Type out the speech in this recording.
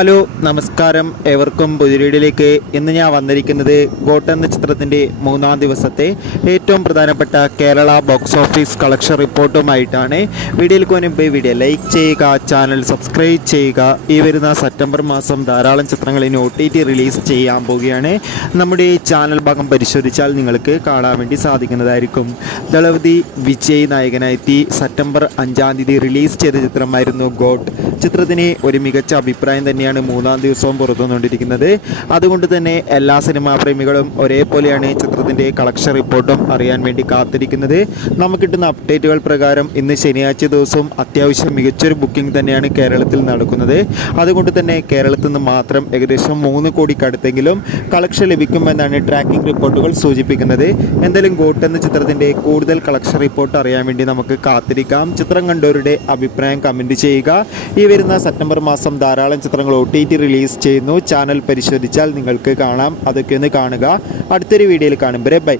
Hello നമസ്കാരം, ഏവർക്കും പുതിയ ഇന്ന് ഞാൻ വന്നിരിക്കുന്നത് ഗോട്ട് എന്ന ചിത്രത്തിൻ്റെ 3-ാം ദിവസത്തെ ഏറ്റവും പ്രധാനപ്പെട്ട കേരള ബോക്സ് ഓഫീസ് കളക്ഷൻ റിപ്പോർട്ടുമായിട്ടാണ്. വീഡിയോയിലേക്ക് മുൻപ് വീഡിയോ ലൈക്ക് ചെയ്യുക, ചാനൽ സബ്സ്ക്രൈബ് ചെയ്യുക. ഈ വരുന്ന സെപ്റ്റംബർ മാസം ധാരാളം ചിത്രങ്ങൾ ഇനി OTT റിലീസ് ചെയ്യാൻ പോവുകയാണ്. നമ്മുടെ ചാനൽ ഭാഗം പരിശോധിച്ചാൽ നിങ്ങൾക്ക് കാണാൻ വേണ്ടി സാധിക്കുന്നതായിരിക്കും. ദളപതി വിജയ് നായകനായി സെപ്റ്റംബർ 5-ാം തീയതി റിലീസ് ചെയ്ത ചിത്രമായിരുന്നു ഗോട്ട്. ചിത്രത്തിന് ഒരു മികച്ച അഭിപ്രായം തന്നെയാണ് 3-ാം ദിവസവും പുറത്തുവന്നുകൊണ്ടിരിക്കുന്നത്. അതുകൊണ്ട് തന്നെ എല്ലാ സിനിമാ പ്രേമികളും ഒരേപോലെയാണ് ചിത്രത്തിൻ്റെ കളക്ഷൻ റിപ്പോർട്ടും അറിയാൻ വേണ്ടി കാത്തിരിക്കുന്നത്. നമുക്ക് കിട്ടുന്ന അപ്ഡേറ്റുകൾ പ്രകാരം ഇന്ന് ശനിയാഴ്ച ദിവസവും അത്യാവശ്യം മികച്ചൊരു ബുക്കിംഗ് തന്നെയാണ് കേരളത്തിൽ നടക്കുന്നത്. അതുകൊണ്ട് തന്നെ കേരളത്തിൽ നിന്ന് മാത്രം ഏകദേശം 3 കോടിക്കടുത്തെങ്കിലും കളക്ഷൻ ലഭിക്കുമെന്നാണ് ട്രാക്കിംഗ് റിപ്പോർട്ടുകൾ സൂചിപ്പിക്കുന്നത്. എന്തായാലും ഗോട്ട് എന്ന ചിത്രത്തിൻ്റെ കൂടുതൽ കളക്ഷൻ റിപ്പോർട്ട് അറിയാൻ വേണ്ടി നമുക്ക് കാത്തിരിക്കാം. ചിത്രം കണ്ടവരുടെ അഭിപ്രായം കമൻറ്റ് ചെയ്യുക. ഈ വരുന്ന സെപ്റ്റംബർ മാസം ധാരാളം ചിത്രങ്ങൾ OTT റിലീസ് ചെയ്യുന്നു. ചാനൽ പരിശോധിച്ചാൽ നിങ്ങൾക്ക് കാണാം. അതൊക്കെ ഒന്ന് കാണുക. അടുത്തൊരു വീഡിയോയിൽ കാണുമ്പോൾ ബൈ.